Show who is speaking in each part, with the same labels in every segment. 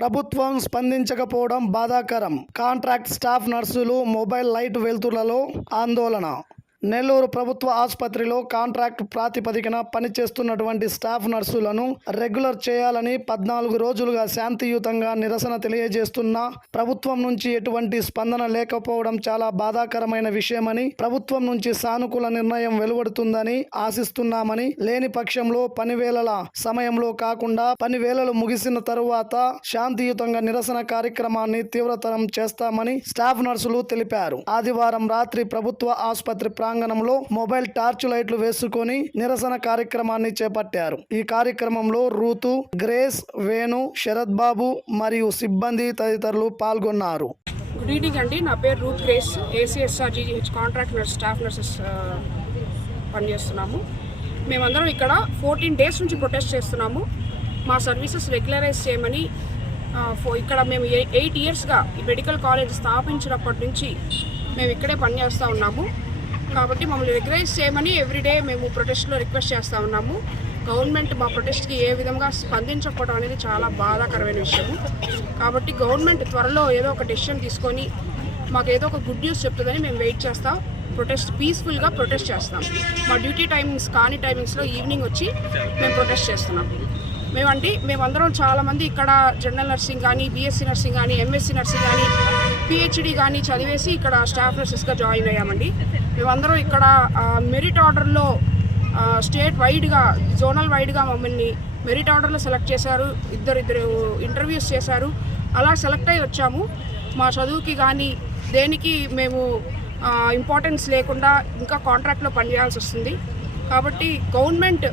Speaker 1: ప్రభుత్వం స్పందించకపోవడం బాధాకరం. కాంట్రాక్ట్ స్టాఫ్ నర్సులు మొబైల్ లైట్ వెలుతురులలో ఆందోళన నెల్లూరు ప్రభుత్వ ఆసుపత్రిలో కాంట్రాక్ట్ ప్రాతిపదికన పనిచేస్తున్నటువంటి స్టాఫ్ నర్సులను రెగ్యులర్ చేయాలని పద్నాలుగు రోజులుగా శాంతియుతంగా నిరసన తెలియజేస్తున్న ప్రభుత్వం నుంచి ఎటువంటి స్పందన లేకపోవడం చాలా బాధాకరమైన విషయమని ప్రభుత్వం నుంచి సానుకూల నిర్ణయం వెలువడుతుందని ఆశిస్తున్నామని లేని పక్షంలో పనివేళల సమయంలో కాకుండా పనివేళలు ముగిసిన తరువాత శాంతియుతంగా నిరసన కార్యక్రమాన్ని తీవ్రతరం చేస్తామని స్టాఫ్ నర్సులు తెలిపారు. ఆదివారం రాత్రి ప్రభుత్వ ఆసుపత్రి ప్రాంగణంలో మొబైల్ టార్చ్ లైట్లు వేసుకొని నిరసన కార్యక్రమాన్ని చేపట్టారు. ఈ కార్యక్రమంలో రూతు గ్రేస్ వేణు శరత్ బాబు మరియు సిబ్బంది తదితరులు పాల్గొన్నారు.
Speaker 2: గుడ్ ఈవినింగ్ అండి. నా పేరు Ruth Grace ACSRGH contract nurse staff nurses పనిచేస్తున్నాము. మేమందరం ఇక్కడ ఫోర్టీన్ డేస్ నుంచి ప్రొటెస్ట్ చేస్తున్నాము. మా సర్వీసెస్ రెగ్యులరైజ్ చేయమని uh, ఫో- ఇక్కడ మేము ఎయిట్ ఇయర్స్గా ఈ మెడికల్ కాలేజ్ స్థాపించినప్పటి నుంచి మేము ఇక్కడే పనిచేస్తూ ఉన్నాము. కాబట్టి మమ్మల్ని రెగ్యులైజ్ చేయమని ఎవ్రీడే మేము ప్రొటెస్ట్లో రిక్వెస్ట్ చేస్తూ ఉన్నాము. గవర్నమెంట్ మా ప్రొటెస్ట్కి ఏ విధంగా స్పందించకపోవడం అనేది చాలా బాధాకరమైన విషయము. కాబట్టి గవర్నమెంట్ త్వరలో ఏదో ఒక డెసిషన్ తీసుకొని మాకు ఏదో ఒక గుడ్ న్యూస్ చెప్తుందని మేము వెయిట్ చేస్తాం. ప్రొటెస్ట్ పీస్ఫుల్గా ప్రొటెస్ట్ చేస్తాం. మా డ్యూటీ టైమింగ్స్ కాని టైమింగ్స్లో ఈవినింగ్ వచ్చి మేము ప్రొటెస్ట్ చేస్తున్నాం. మేమంటే మేమందరం చాలామంది ఇక్కడ జనరల్ నర్సింగ్ కానీ బీఎస్సీ నర్సింగ్ కానీ ఎంఎస్సీ నర్సింగ్ కానీ పిహెచ్డి కానీ చదివేసి ఇక్కడ స్టాఫ్ నర్సెస్గా జాయిన్ అయ్యామండి. మేమందరం ఇక్కడ మెరిట్ ఆర్డర్లో స్టేట్ వైడ్గా జోనల్ వైడ్గా మమ్మల్ని మెరిట్ ఆర్డర్లో సెలెక్ట్ చేశారు. ఇద్దరు ఇద్దరు ఇంటర్వ్యూస్ చేశారు. అలా సెలెక్ట్ అయ్యి వచ్చాము. మా చదువుకి కానీ దేనికి మేము ఇంపార్టెన్స్ లేకుండా ఇంకా కాంట్రాక్ట్లో పనిచేయాల్సి వస్తుంది. కాబట్టి గవర్నమెంట్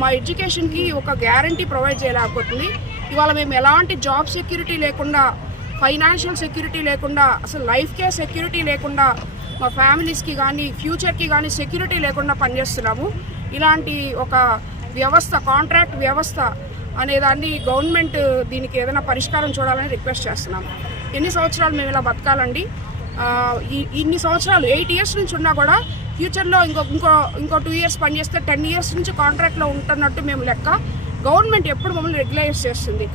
Speaker 2: మా ఎడ్యుకేషన్కి ఒక గ్యారంటీ ప్రొవైడ్ చేయలేకపోతుంది. ఇవాళ మేము ఎలాంటి జాబ్ సెక్యూరిటీ లేకుండా ఫైనాన్షియల్ సెక్యూరిటీ లేకుండా అసలు లైఫ్కే సెక్యూరిటీ లేకుండా మా ఫ్యామిలీస్కి కానీ ఫ్యూచర్కి కానీ సెక్యూరిటీ లేకుండా పనిచేస్తున్నాము. ఇలాంటి ఒక వ్యవస్థ కాంట్రాక్ట్ వ్యవస్థ అనేదాన్ని గవర్నమెంట్ దీనికి ఏదైనా పరిష్కారం చూడాలని రిక్వెస్ట్ చేస్తున్నాము ఎన్ని సంవత్సరాలు మేము ఇలా బతకాలండి? ఇన్ని సంవత్సరాలు ఎయిట్ ఇయర్స్ నుంచి ఉన్నా కూడా ఫ్యూచర్లో ఇంకో ఇంకో ఇంకో టూ ఇయర్స్ పనిచేస్తే టెన్ ఇయర్స్ నుంచి కాంట్రాక్ట్లో ఉంటున్నట్టు మేము లెక్క గవర్నమెంట్ ఎప్పుడు మమ్మల్ని రెగ్యులైజ్ చేస్తుంది.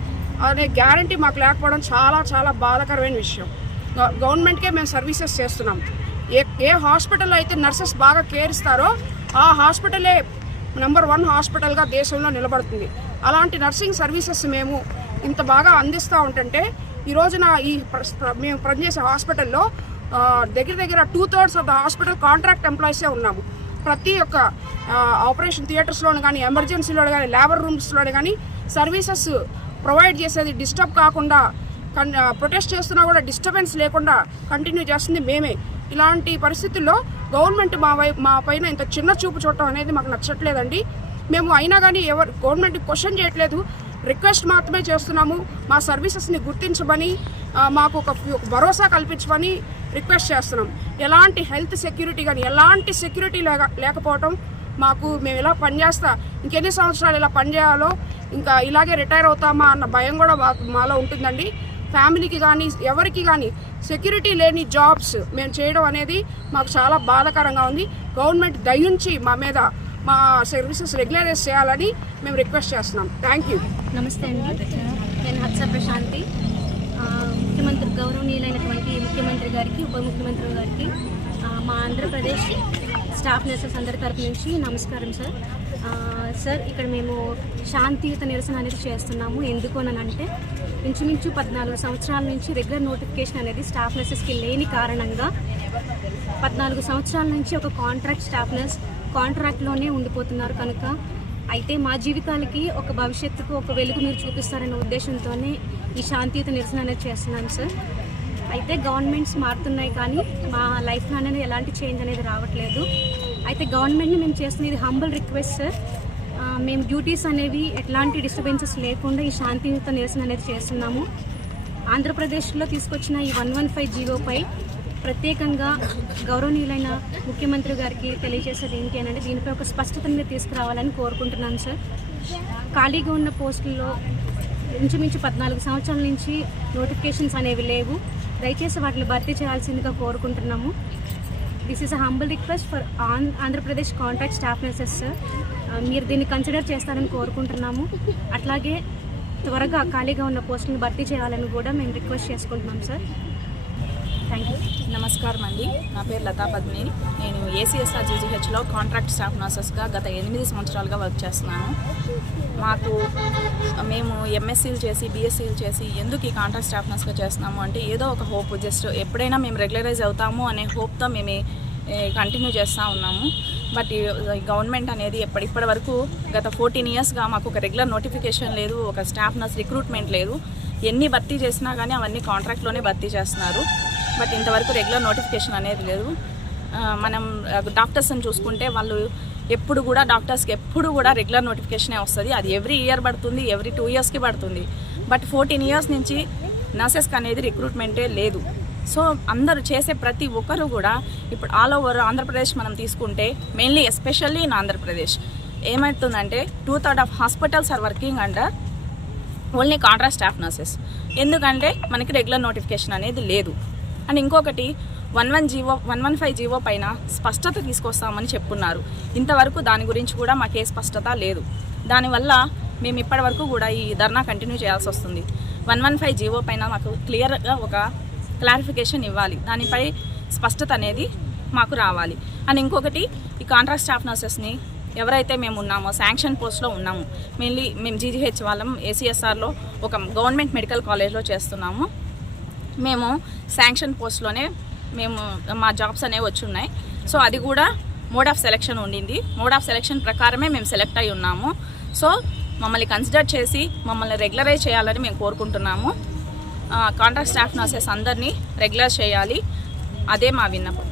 Speaker 2: అనే గ్యారంటీ మాకు లేకపోవడం చాలా చాలా బాధాకరమైన విషయం. గవర్నమెంట్కే మేము సర్వీసెస్ చేస్తున్నాం. ఏ ఏ హాస్పిటల్లో అయితే నర్సెస్ బాగా కేర్ ఇస్తారో ఆ హాస్పిటలే నెంబర్ వన్ హాస్పిటల్గా దేశంలో నిలబడుతుంది. అలాంటి నర్సింగ్ సర్వీసెస్ మేము ఇంత బాగా అందిస్తూ ఉంటుంటే ఈ రోజున ఈ ప్ర- మేము పనిచేసే హాస్పిటల్లో దగ్గర దగ్గర two thirds of the hospital contract ఎంప్లాయీసే ఉన్నాము. ప్రతి ఒక్క ఆపరేషన్ థియేటర్స్లోను కానీ ఎమర్జెన్సీలో కానీ లేబర్ రూమ్స్లో కానీ సర్వీసెస్ ప్రొవైడ్ చేసేది డిస్టర్బ్ కాకుండా కన్ ప్రొటెస్ట్ చేస్తున్నా కూడా డిస్టర్బెన్స్ లేకుండా కంటిన్యూ చేస్తుంది మేమే. ఇలాంటి పరిస్థితుల్లో గవర్నమెంట్ మా వై మా పైన ఇంత చిన్న చూపు చూడటం అనేది మాకు నచ్చట్లేదండి. మేము అయినా కానీ ఎవరు గవర్నమెంట్ క్వశ్చన్ చేయట్లేదు. రిక్వెస్ట్ మాత్రమే చేస్తున్నాము. మా సర్వీసెస్ని గుర్తించమని మాకు ఒక భరోసా కల్పించమని రిక్వెస్ట్ చేస్తున్నాం. ఎలాంటి హెల్త్ సెక్యూరిటీ కానీ ఎలాంటి సెక్యూరిటీ లేక లేకపోవటం మాకు మేము ఇలా పనిచేస్తా ఇంకెన్ని సంవత్సరాలు ఇలా పనిచేయాలో ఇంకా ఇలాగే రిటైర్ అవుతామా అన్న భయం కూడా మా మాలో ఉంటుందండి. ఫ్యామిలీకి కానీ ఎవరికి కానీ సెక్యూరిటీ లేని జాబ్స్ మేము చేయడం అనేది మాకు చాలా బాధాకరంగా ఉంది. గవర్నమెంట్ దయించి మా మీద మా సర్వీసెస్ రెగ్యులరైజ్ చేయాలని మేము రిక్వెస్ట్ చేస్తున్నాం. Thank you.
Speaker 3: నమస్తే అండి. నేను హత్స ప్రశాంతి. ముఖ్యమంత్రి గౌరవనీయులైనటువంటి ముఖ్యమంత్రి గారికి ఉప ముఖ్యమంత్రి గారికి మా ఆంధ్రప్రదేశ్ స్టాఫ్ నర్సెస్ అందరి తరపు నుంచి నమస్కారం సార్. సార్ ఇక్కడ మేము శాంతియుత నిరసన అనేది చేస్తున్నాము. ఎందుకు అని అంటే ఇంచుమించు పద్నాలుగు సంవత్సరాల నుంచి రెగ్యులర్ నోటిఫికేషన్ అనేది స్టాఫ్ నర్సెస్కి లేని కారణంగా పద్నాలుగు సంవత్సరాల నుంచి ఒక కాంట్రాక్ట్ స్టాఫ్ నర్స్ కాంట్రాక్ట్లోనే ఉండిపోతున్నారు కనుక అయితే మా జీవితాలకి ఒక భవిష్యత్తుకు ఒక వెలుగు మీరు చూపిస్తారనే ఉద్దేశంతోనే ఈ శాంతియుత నిరసన అనేది చేస్తున్నాం సార్ అయితే గవర్నమెంట్స్ మారుతున్నాయి కానీ మా లైఫ్లో అనేది ఎలాంటి చేంజ్ అనేది రావట్లేదు. అయితే గవర్నమెంట్ని మేము చేస్తున్న ఇది హంబల్ రిక్వెస్ట్ సార్ మేము డ్యూటీస్ అనేవి ఎట్లాంటి డిస్టర్బెన్సెస్ లేకుండా ఈ శాంతియుత నిరసన అనేది చేస్తున్నాము. ఆంధ్రప్రదేశ్లో తీసుకొచ్చిన ఈ వన్ వన్ ఫైవ్ జీవోపై ప్రత్యేకంగా గౌరవనీయులైన ముఖ్యమంత్రి గారికి తెలియజేసేది ఏంటి అని అంటే దీనిపై ఒక స్పష్టత మీద తీసుకురావాలని కోరుకుంటున్నాను సార్. ఖాళీగా ఉన్న పోస్టుల్లో ఇంచుమించు పద్నాలుగు సంవత్సరాల నుంచి నోటిఫికేషన్స్ అనేవి లేవు. దయచేసి వాటిని భర్తీ చేయాల్సిందిగా కోరుకుంటున్నాము. This is a humble request for on Andhra Pradesh contract staff nurses sir మీరు దీన్ని కన్సిడర్ చేస్తారని కోరుకుంటున్నాము. అట్లాగే త్వరగా ఖాళీగా ఉన్న పోస్టులను భర్తీ చేయాలని కూడా మేము రిక్వెస్ట్ చేసుకుంటున్నాం సార్
Speaker 4: నమస్కారం అండి. నా పేరు లతా పద్మిని. నేను ఏసీఎస్ఆర్ జీజీహెచ్లో కాంట్రాక్ట్ స్టాఫ్ నర్సెస్గా గత ఎనిమిది సంవత్సరాలుగా వర్క్ చేస్తున్నాను. మాకు మేము ఎంఎస్సీలు చేసి బీఎస్సీలు చేసి ఎందుకు ఈ కాంట్రాక్ట్ స్టాఫ్ నర్స్గా చేస్తున్నాము అంటే ఏదో ఒక హోప్ జస్ట్ ఎప్పుడైనా మేము రెగ్యులరైజ్ అవుతాము అనే హోప్తో మేము కంటిన్యూ చేస్తూ ఉన్నాము. బట్ గవర్నమెంట్ అనేది ఎప్పటి ఇప్పటి వరకు గత ఫోర్టీన్ ఇయర్స్గా మాకు ఒక రెగ్యులర్ నోటిఫికేషన్ లేదు ఒక స్టాఫ్ నర్స్ రిక్రూట్మెంట్ లేదు. ఎన్ని భర్తీ చేసినా కానీ అవన్నీ కాంట్రాక్ట్లోనే భర్తీ చేస్తున్నారు. బట్ ఇంతవరకు రెగ్యులర్ నోటిఫికేషన్ అనేది లేదు. మనం డాక్టర్స్ని చూసుకుంటే వాళ్ళు ఎప్పుడు కూడా డాక్టర్స్కి ఎప్పుడు కూడా రెగ్యులర్ నోటిఫికేషనే వస్తుంది. అది ఎవ్రీ ఇయర్ పడుతుంది ఎవ్రీ టూ ఇయర్స్కి పడుతుంది. బట్ ఫోర్టీన్ ఇయర్స్ నుంచి నర్సెస్కి అనేది రిక్రూట్మెంటే లేదు. సో అందరూ చేసే ప్రతి ఒక్కరు కూడా ఇప్పుడు ఆల్ ఓవర్ ఆంధ్రప్రదేశ్ మనం తీసుకుంటే మెయిన్లీ ఎస్పెషల్లీ ఇన్ ఆంధ్రప్రదేశ్ ఏమవుతుందంటే two third of hospitals are working under only contract staff nurses. ఎందుకంటే మనకి రెగ్యులర్ నోటిఫికేషన్ అనేది లేదు. అండ్ ఇంకొకటి one one G O one one five G O పైన స్పష్టత తీసుకొస్తామని చెప్పున్నారు. ఇంతవరకు దాని గురించి కూడా మాకే స్పష్టత లేదు. దానివల్ల మేము ఇప్పటివరకు కూడా ఈ ధర్నా కంటిన్యూ చేయాల్సి వస్తుంది. వన్ వన్ ఫైవ్ జీవో పైన మాకు క్లియర్గా ఒక క్లారిఫికేషన్ ఇవ్వాలి. దానిపై స్పష్టత అనేది మాకు రావాలి. అండ్ ఇంకొకటి ఈ కాంట్రాక్ట్ స్టాఫ్ నర్సెస్ని ఎవరైతే మేము ఉన్నామో శాంక్షన్ పోస్ట్లో ఉన్నాము మెయిన్లీ మేము జీజీహెచ్ వాళ్ళం ఏసీఎస్ఆర్లో ఒక గవర్నమెంట్ మెడికల్ కాలేజ్లో చేస్తున్నాము. మేము శాంక్షన్ పోస్ట్లోనే మేము మా జాబ్స్ అనేవి వచ్చి ఉన్నాయి సో అది కూడా మోడ్ ఆఫ్ సెలెక్షన్ ఉండింది. మోడ్ ఆఫ్ సెలెక్షన్ ప్రకారమే మేము సెలెక్ట్ అయి ఉన్నాము. సో మమ్మల్ని కన్సిడర్ చేసి మమ్మల్ని రెగ్యులరైజ్ చేయాలని మేము కోరుకుంటున్నాము. కాంట్రాక్ట్ స్టాఫ్ నర్సెస్ అందరినీ రెగ్యులర్ చేయాలి. అదే మా విన్నపం.